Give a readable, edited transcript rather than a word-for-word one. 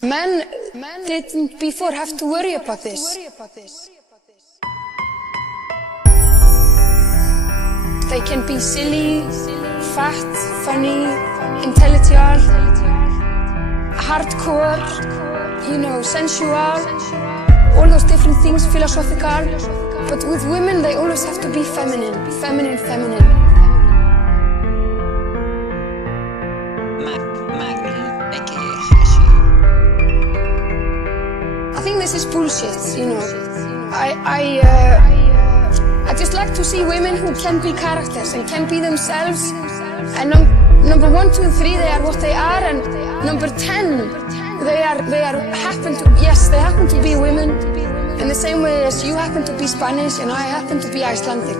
Men didn't before have to worry about this. They can be silly, fat, funny, intelligent, hardcore, sensual, all those different things, philosophical. But with women, they always have to be feminine, feminine, feminine. I think this is bullshit, I just like to see women who can be characters and can be themselves. And number 1, 2, 3, they are what they are, and number 10, they happen to be women in the same way as you happen to be Spanish and I happen to be Icelandic,